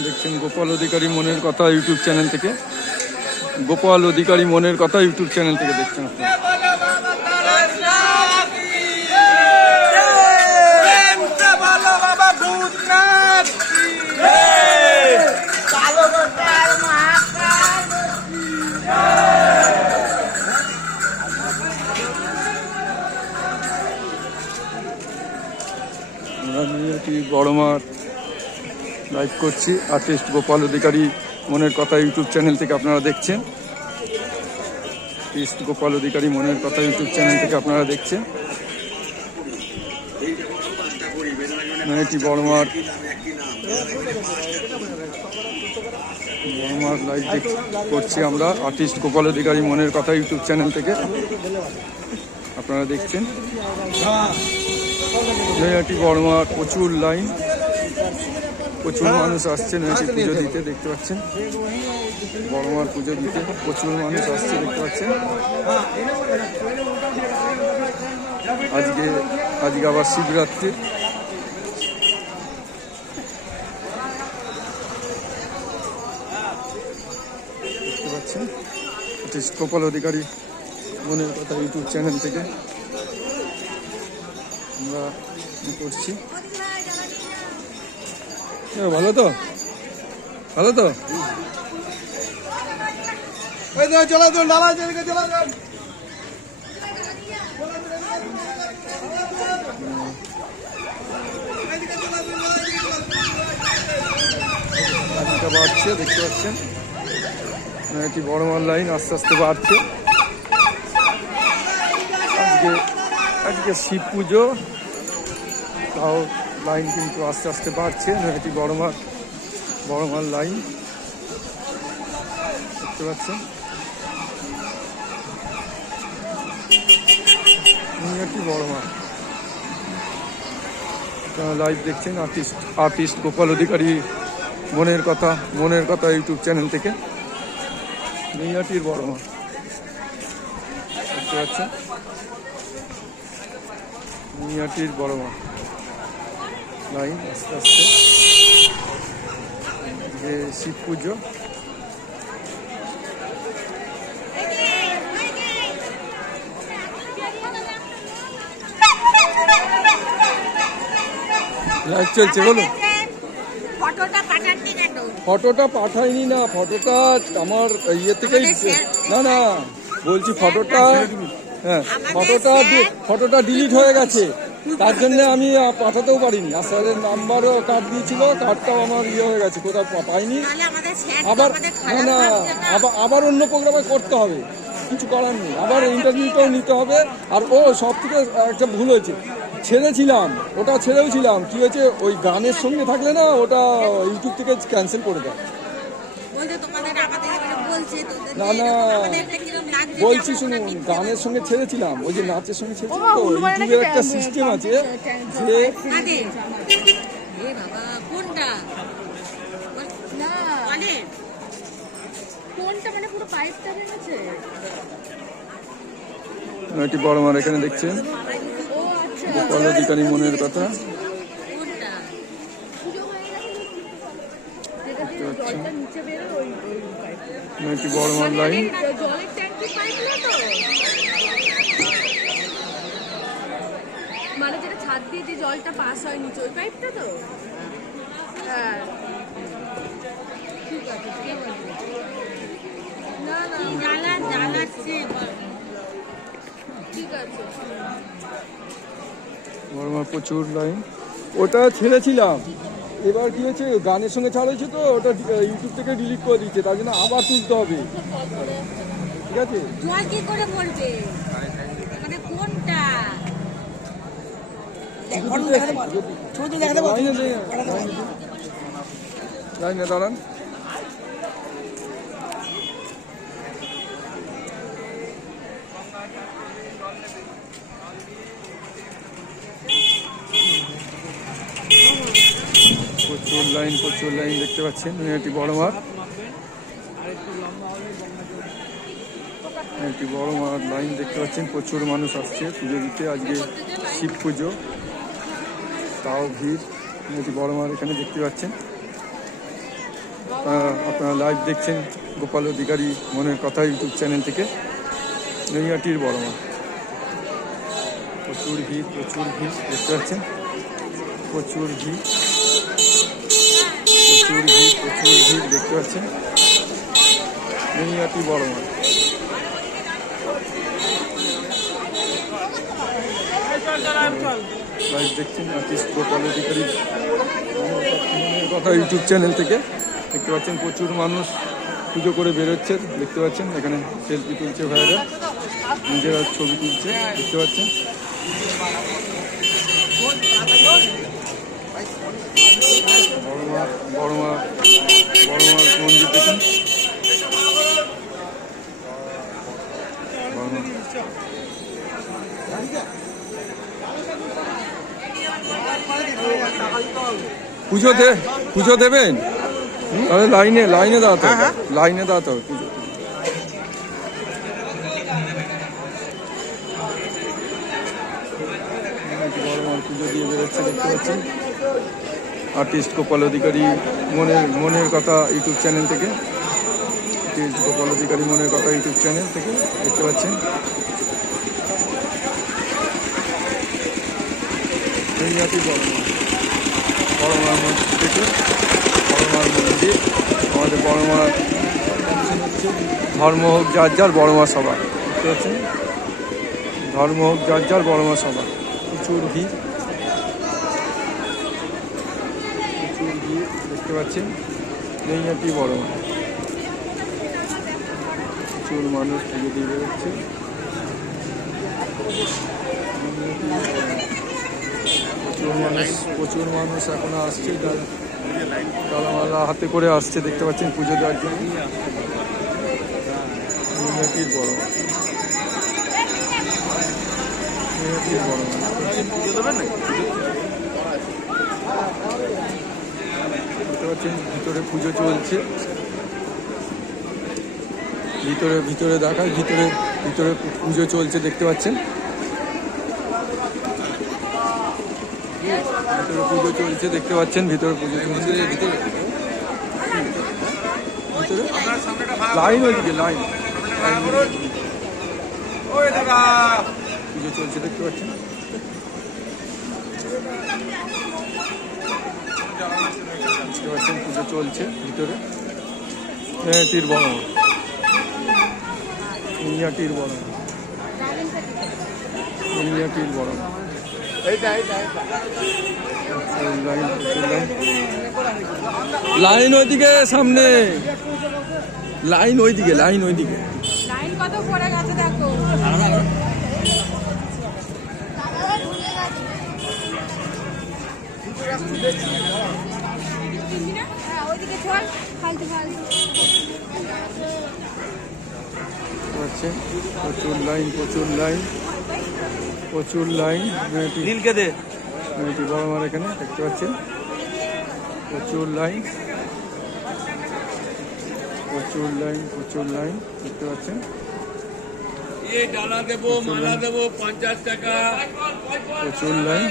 আপনারা দেখছেন গোপাল অধিকারী মনের কথা ইউটিউব চ্যানেল থেকে। গোপাল অধিকারী মনের কথা ইউটিউব চ্যানেল থেকে দেখছেন আপনারা। আমরা নিয়ে বড় মাঠ লাইভ করছি। আর্টিস্ট গোপাল অধিকারী মনের কথা ইউটিউব চ্যানেল থেকে আপনারা দেখছেন। আর্টিস্ট গোপাল অধিকারী মনের কথা ইউটিউব চ্যানেল থেকে আপনারা দেখছেন। এটি বড় মাঠ লাইভ করছি আমরা আর্টিস্ট গোপাল অধিকারী মনের কথা ইউটিউব চ্যানেল থেকে আপনারা দেখছেন। নৈহাটি বড় মাঠ, প্রচুর লাইন, প্রচুর মানুষ আসছে নৈহাটি পুজো দিতে, দেখতে পাচ্ছেন। বড় মাঠ পুজো দিতে প্রচুর মানুষ আসছে, দেখতে পাচ্ছেন। আজকে আবার শিবরাত্রি। দেখতে পাচ্ছেন আর্টিস্ট গোপাল অধিকারী মনের কথা ইউটিউব চ্যানেল থেকে আমরা করছি। ভালো তো, ভালো তো। বাড়ছে, দেখতে পাচ্ছেন একটি বড় মাল লাইন আস্তে আস্তে বাড়ছে। আজকে শিব পুজো, তাও লাইন কিন্তু আস্তে আস্তে বাড়ছে। নৈহাটি বড় মাল লাইন দেখতে পাচ্ছেন। নৈহাটি বড় মাঠ লাইভ দেখছেন আর্টিস্ট গোপাল অধিকারী মনের কথা ইউটিউব চ্যানেল থেকে। নৈহাটির বড় মাঠ দেখতে পাচ্ছেন। নৈহাটির বড় মাঠ লাইন আস্তে আস্তে, যে শিব পুজো। লাইভ চলছে, বলুন। ফটোটা পাঠাইনি না, ফটোটা আমার ইয়ে থেকেই, না বলছি ফটোটা, হ্যাঁ ফটোটা ডিলিট হয়ে গেছে, তার জন্য আমি পাঠাতেও পারিনি। আর স্যারের নাম্বারও কার্ড দিয়েছিল, কার্ডটাও আমার ইয়ে হয়ে গেছে, কোথাও পাইনি। আবার অন্য প্রোগ্রামে করতে হবে, কিছু করার নেই। আবার ইন্টারভিউটাও নিতে হবে। আর সব থেকে একটা ভুল হয়েছে, ওটা ছেড়েও ছিলাম। কি হয়েছে, ওই গানের সঙ্গে থাকলে না, ওটা ইউটিউব থেকে ক্যান্সেল করে দেয়। না বলছি শুনুন, গানের সঙ্গে ছেড়েছিলাম, ওই যে নাচের সঙ্গে ছেড়েছিলাম। তো ইউটিউবের একটা সিস্টেম আছে যে নৈহাটি বড় মাঠ এখানে দেখছেন গোপাল অধিকারী মনের কথা। নৈহাটি বড় মাঠ লাইন, মানে যেটা ছাদ দিয়ে যে জলটা পাস হয় নিচে, ওই পাইপটা তো। হ্যাঁ ঠিক আছে, ঠিক আছে। বড় মাঠ প্রচুর লাইন, ওটা ছেড়েছিলাম। এবার কি হয়েছে, গানের সঙ্গে ছাড় হয়েছে, তো ওটা ইউটিউব থেকে ডিলিট করে দিচ্ছে, তার জন্য আবার তুলতে হবে। ঠিক আছে, জল কি করে পড়বে, মানে কোনটা লাইনে দাঁড়ান। প্রচুর লাইন দেখতে পাচ্ছেন নৈহাটি বড় মাঠ। একটি বড় মাঠ লাইন দেখতে পাচ্ছেন, প্রচুর মানুষ আসছে পুজো দিতে। আজকে শিব পুজো, তাও ভিড়। একটি বড় মাঠ এখানে দেখতে পাচ্ছেন। আপনারা লাইভ দেখছেন গোপাল অধিকারী মনের কথা ইউটিউব চ্যানেল থেকে। নৈহাটির বড় মা, প্রচুর ভিড় দেখতে পাচ্ছেন, প্রচুর ভিড় দেখতে পাচ্ছেন। নৈহাটি বড় মা, লাইভ দেখছেন আর্টিস্ট গোপাল অধিকারী মনের কথা ইউটিউব চ্যানেল থেকে। দেখতে পাচ্ছেন প্রচুর মানুষ পুজো করে বেরোচ্ছে, দেখতে পাচ্ছেন এখানে সেলফি তুলছে ভাইরা, নিজেরা ছবি তুলছে দেখতে পাচ্ছেন। বড় মার মন্দির দেখুন, পুজো দেবেন, তাহলে লাইনে দাঁড়াতে হবে, লাইনে দাঁড়াতে হবে পুজো। পুজো দিয়ে বেরোচ্ছে দেখতে পাচ্ছেন আর্টিস্ট গোপাল অধিকারী মনের কথা ইউটিউব চ্যানেল থেকে। আর্টিস্ট গোপাল অধিকারী মনের কথা ইউটিউব চ্যানেল থেকে দেখতে পাচ্ছেন। নৈহাটি বড় মার মন্দির থেকে, বড় মার মন্দির, আমাদের বড় মার ধর্ম হোক যার বড় মা সভা দেখতে পাচ্ছেন, ধর্ম হোক যার বড় মা সভা। প্রচুর ভিড় দেখতে পাচ্ছেন। নৈহাটি বড় মা, প্রচুর মানুষ পুজো দিয়ে বেরোচ্ছে। প্রচুর মানুষ এখনো আসছে, ডালামালা হাতে করে আসছে দেখতে পাচ্ছেন পুজো দেওয়ার জন্য। নৈহাটির বড় মা, নৈহাটির বড় মা দেখতে পাচ্ছেন। ভিতরে পুজো চলছে, ভিতরে দেখায়, ভিতরে পুজো চলছে দেখতে পাচ্ছেন। ভিতরে পুজো চলছে দেখতে পাচ্ছেন, ভিতরে পুজো চলছে, ভিতরে লাইন ওইদিকে পুজো চলছে দেখতে পাচ্ছেন। পুজো চলছে ভিতরে। নৈহাটির বড় মা, নৈহাটির বড় মা, নৈহাটির বড় মা। লাইন ওইদিকে, সামনে লাইন ওইদিকে, লাইন কত পড়ে গেছে দেখো। প্রচুর লাইন নৈহাটি বড় মার এখানে দেখতে পাচ্ছেন। প্রচুর লাইন দেখতে পাচ্ছেন। প্রচুর লাইন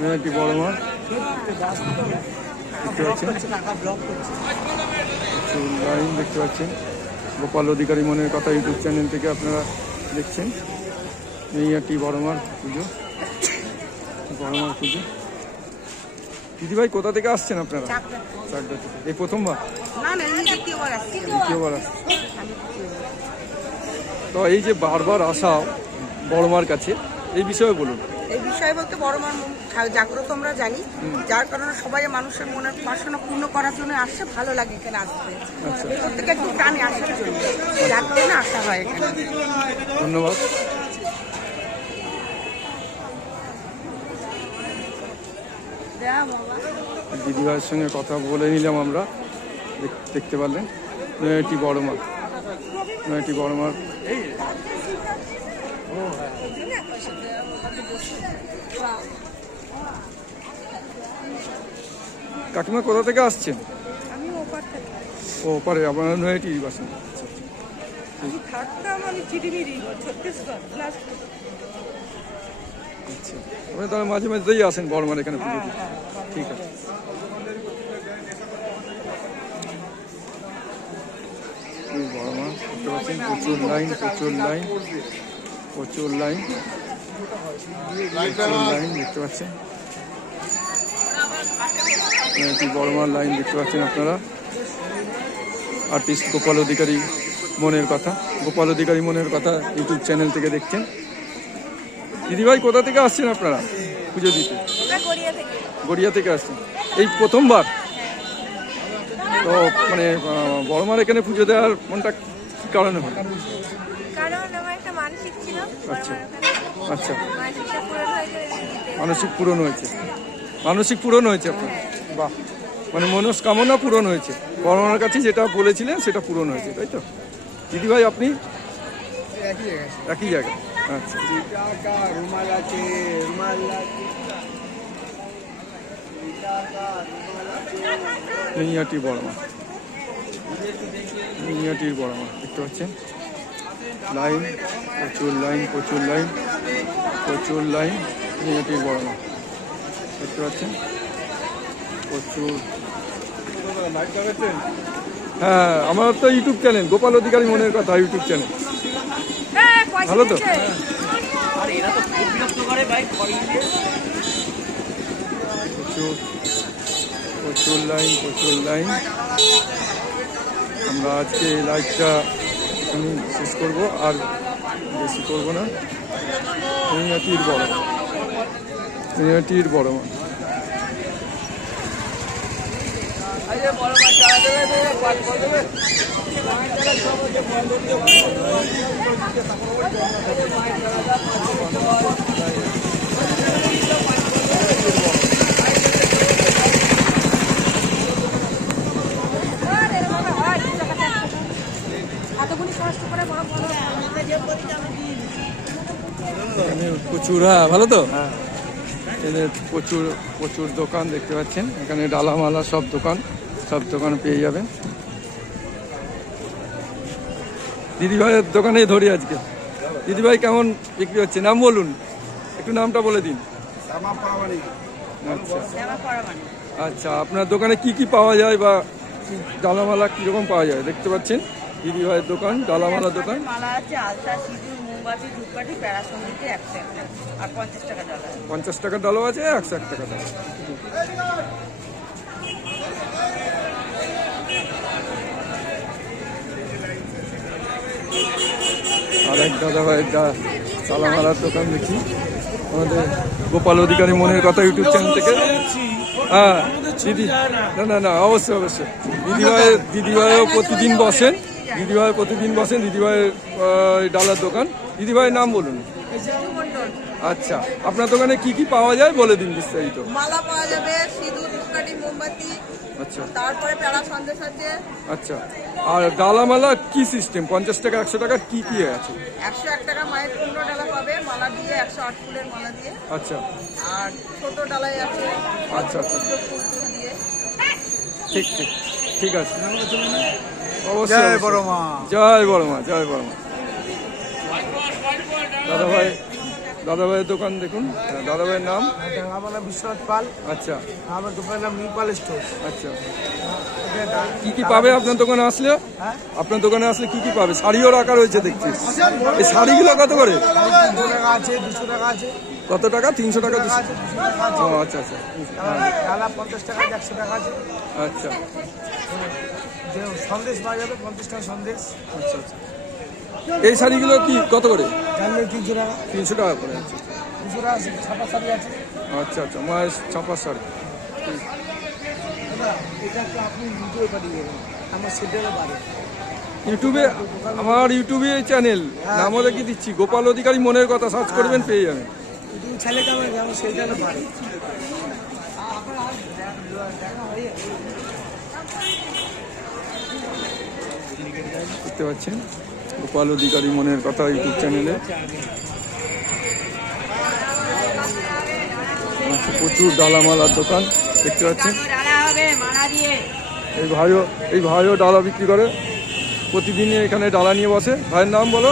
নৈহাটি বড় মার দেখতে পাচ্ছেন। প্রচুর লাইন দেখতে পাচ্ছেন। গোপাল অধিকারী মনের কথা ইউটিউব চ্যানেল থেকে আপনারা দেখছেন নৈহাটি বড় মার পুজো। দিদিভাই কোথা থেকে আসছেন আপনারা? চাকদা থেকে। এই প্রথমবার? দ্বিতীয়বার আসছে। তো এই যে বারবার আসা বড় মার কাছে, এই বিষয়ে বলুন। এই বিষয়ে বলতে বড় মার জাগ্রত আমরা জানি, যার কারণে সবাই মানুষের মনের বাসনা পূর্ণ করার জন্য আসছে। ভালো লাগে এখানে আসতে, প্রত্যেকে একটু টানে আসার জন্য, যার কারণে আসা হয় এখানে। ধন্যবাদ। দিদিভাইয়ের সঙ্গে কথা বলে নিলাম আমরা, দেখতে পারলেন নৈহাটি বড় মা, নৈহাটি বড় মার। কাকিমা কোথা থেকে আসছেন? আমি ওপার থেকে। ও ওপারে, আপনার নৈহাটি বাসন। আমি থাকতাম, আমি চিড়িমিড়ি ছত্তিশগড়। আচ্ছা, আপনি তাহলে মাঝে মাঝেই আসেন বড় মার এখানে পুজো দিতে। ঠিক আছে। দেখতে পাচ্ছেন প্রচুর লাইন, প্রচুর লাইন, প্রচুর লাইন, প্রচুর লাইন দেখতে পাচ্ছেন। একটি বড়মার লাইন দেখতে পাচ্ছেন আপনারা। আর্টিস্ট গোপাল অধিকারী মনের কথা, গোপাল অধিকারী মনের কথা ইউটিউব চ্যানেল থেকে দেখছেন। দিদিভাই কোথা থেকে আসছেন আপনারা পুজো দিতে? গড়িয়া থেকে আসছেন, এই প্রথমবার? তো মানে বড়মার এখানে পুজো দেওয়ার মনটা কি কারণে হয়? কারণ আমার একটা মানসিক ছিল। আচ্ছা আচ্ছা, মানসিকটা পূরণ হয়েছে। মানসিক পূরণ হয়েছে, মানসিক পূরণ হয়েছে আপনার? বাহ, মানে মনস্কামনা পূরণ হয়েছে, বড়মার কাছে যেটা বলেছিলেন সেটা পূরণ হয়েছে, তাই তো? দিদিভাই আপনি? একই জায়গায়। আচ্ছা, নিয়াটি বড়মা, নিয়াটির বড়মা দেখতে পাচ্ছেন। লাইন, প্রচুর লাইন, প্রচুর লাইন, প্রচুর লাইন, নিয়াটির বড়মা দেখতে পাচ্ছেন। প্রচুর। হ্যাঁ, আমার তো ইউটিউব চ্যানেল গোপাল অধিকারী মনের কথা ইউটিউব চ্যানেল। ভালো তো? প্রচুর প্রচুর লাইন, প্রচুর লাইন। আমরা আজকে এই লাইভটা আমি শেষ করব, আর বেশি করব না। নিয়াটির বড়মা, নিয়াটির বড়মা। প্রচুর, হ্যাঁ ভালো তো? এখানে প্রচুর প্রচুর দোকান দেখতে পাচ্ছেন। এখানে ডালামালা সব দোকান, সব দোকান পেয়ে যাবেন। দিদিভাইয়ের দোকানে ধরি আজকে। দিদিভাই কেমন বিক্রি হচ্ছে? নাম বলুন, একটু নামটা বলে দিন। আচ্ছা আচ্ছা, আপনার দোকানে কি কি পাওয়া যায় বা ডালামালা কীরকম পাওয়া যায়? দেখতে পাচ্ছেন দিদিভাইয়ের দোকান, ডালামালা দোকান। মালা আছে, আলতা, সিঁদুর, মোমবাতি, ধূপকাঠি, প্যারাসঙ্গীতে 100 আর 50 টাকা ডালা। 50 টাকার ডালও আছে, 101 টাকা ডাল। আর এক দাদাভাইয়ের ডালামালার দোকান দেখি আমাদের গোপাল অধিকারী মনের কথা ইউটিউব চ্যানেল থেকে। হ্যাঁ দিদি, না না না, অবশ্যই অবশ্যই। দিদিভাইও প্রতিদিন বসেন, দিদিভাই প্রতিদিন বসেন, দিদিভাইয়ের ডালার দোকান। দিদিভাইয়ের নাম বলুন। আচ্ছা, আপনার দোকানে কি কি পাওয়া যায় বলে দিন বিস্তারিত। মালা পাওয়া যাবে, সিঁদুর, ধূপকাঠি, মোমবাতি, আচ্ছা তারপরে প্যারা সন্দেশ আছে। আচ্ছা, আর ডালামালা কি সিস্টেম? 50 টাকা, 100 টাকা, কি কি আছে? 101 টাকা মায়ের 15 ডালা পাবে, মালা দিয়ে 108 ফুলের মালা দিয়ে। আচ্ছা আর ছোট ডালাই আছে আচ্ছা আচ্ছা, ফুল টুল দিয়ে। ঠিক ঠিক ঠিক আছে, অবশ্যই জয় অবশ্যই। বড়মা। জয় বড়মা, জয় বড়মা। দাদাভাই, দাদাভাইয়ের দোকান দেখুন। দাদাভাইয়ের নাম? আমার নাম বিশ্বনাথ পাল, আচ্ছা আমার দোকানের নাম নিউ পাল স্টোর। আচ্ছা, কি কি পাবে আপনার দোকানে আসলে? আপনার দোকানে আসলে কি কি পাবে? শাড়িও রাখা রয়েছে দেখছি। এই শাড়িগুলো কত করে? 300 টাকা আছে, 200 টাকা আছে। কত টাকা? 300 টাকা, 200 আছে, 200 টাকা আছে। ও আচ্ছা আচ্ছা ডালা 50 টাকা, 100 টাকা আছে। আচ্ছা যে সন্দেশ পাওয়া যাবে, 50 টাকা সন্দেশ। আচ্ছা আচ্ছা। এই শাড়িগুলো কি কত করে? জানলে 300 টাকা, 300 টাকা করে। আচ্ছা 200 টাকা ছাপা শাড়ি আছে। আচ্ছা আচ্ছা, মায়ের ছাপা শাড়ি। দাদা, এটা তো আপনি ভিডিও পাঠিয়ে দেবেন, আমার সেটারও বাড়ি। ইউটিউবে, আমার ইউটিউবে চ্যানেল নামও লিখে দিচ্ছি, গোপাল অধিকারী মনের কথা সার্চ করবেন, পেয়ে যাবেন। তুমি ছেলেকে আমার সেটারও বাড়ি। দেখতে পাচ্ছেন গোপাল অধিকারী মনের কথা ইউটিউব চ্যানেলে। আচ্ছা, প্রচুর ডালামালার দোকান দেখতে পাচ্ছেন। এই ভাইও ডালা বিক্রি করে, প্রতিদিনই এখানে ডালা নিয়ে বসে। ভাইয়ের নাম বলো।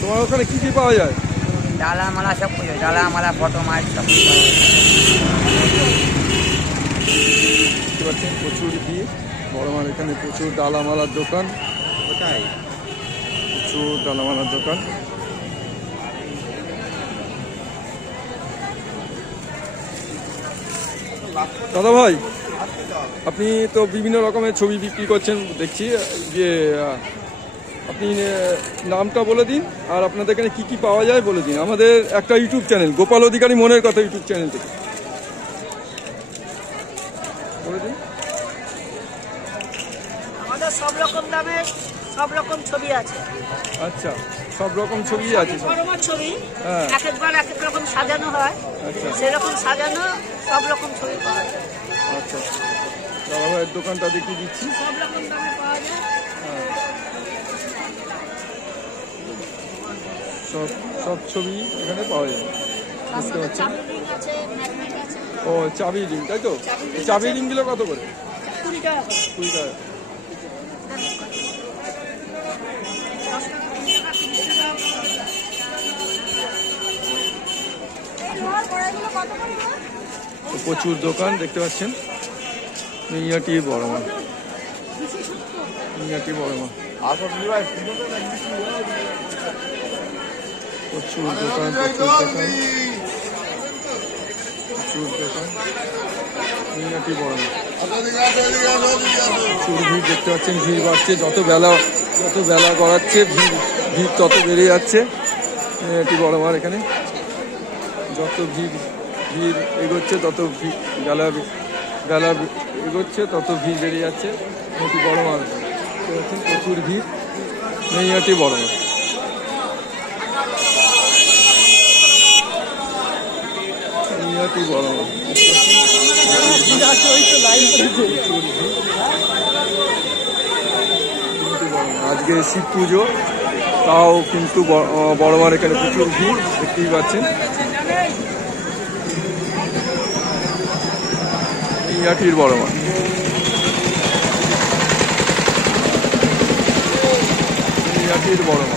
তোমার ওখানে কি কি পাওয়া যায়? ডালা মালা সব কিছু, ডালা মালা, ফটো মাছ সব কিছু। দেখতে পাচ্ছেন প্রচুর ভিড় বড়মার এখানে, প্রচুর ডালামালার দোকান। প্রচুর দানামানার দোকান। দাদা ভাই, আপনি তো বিভিন্ন রকমের ছবি বিক্রি করছেন দেখছি, যে আপনি নামটা বলে দিন আর আপনাদের এখানে কি কি পাওয়া যায় বলে দিন। আমাদের একটা ইউটিউব চ্যানেল, গোপাল অধিকারী মনের কথা ইউটিউব চ্যানেল থেকে বলে দিন। আমাদের সব রকম দামের সব রকম ছবি আছে। আচ্ছা, সব রকম ছবি আছে সব। বড়মার ছবি হ্যাঁ। এক একবার এক এক রকম সাজানো হয়, আচ্ছা সেরকম সাজানো সব রকম ছবি পাওয়া যায়। আচ্ছা, দাদা ভাইয়ের দোকানটা দেখিয়ে দিচ্ছি। সব রকম দামে পাওয়া যায়। সব সব ছবি এখানে পাওয়া যায়, তার বুঝতে সাথে পারছেন। চাবি রিং আছে, ম্যাগনেট আছে। ও চাবি রিং, তাই তো? চাবি ring চাবি আছে। রিংগুলো কত করে? 20 টাকা করে। 20 টাকা। 10 টাকা, 20 টাকা, 30 টাকা। তো প্রচুর দোকান দেখতে পাচ্ছেন। মিনিয়াটি বড়মা, মিনিয়াটি বড়মা, প্রচুর দোকান, প্রচুর দোকান, প্রচুর দোকান। মিনিয়াটি বড়মা, প্রচুর ভিড় দেখতে পাচ্ছেন। ভিড় বাড়ছে, যত বেলা গড়াচ্ছে ভিড় তত বেড়ে যাচ্ছে। মিনিয়াটি বড়মার এখানে যত ভিড় এগোচ্ছে তত বেলা এগোচ্ছে তত ভিড় বেড়ে যাচ্ছে। মেয়েটি বড় মার প্রচুর ভিড়। মেয়েটি বড় মার, মেয়েটি বড় মার, আজকে শিব পুজো, তাও কিন্তু বড় মার এখানে প্রচুর ভিড় দেখতেই পাচ্ছেন। মিনিয়াটির বড় মা, মিনিয়াটির বড় মা।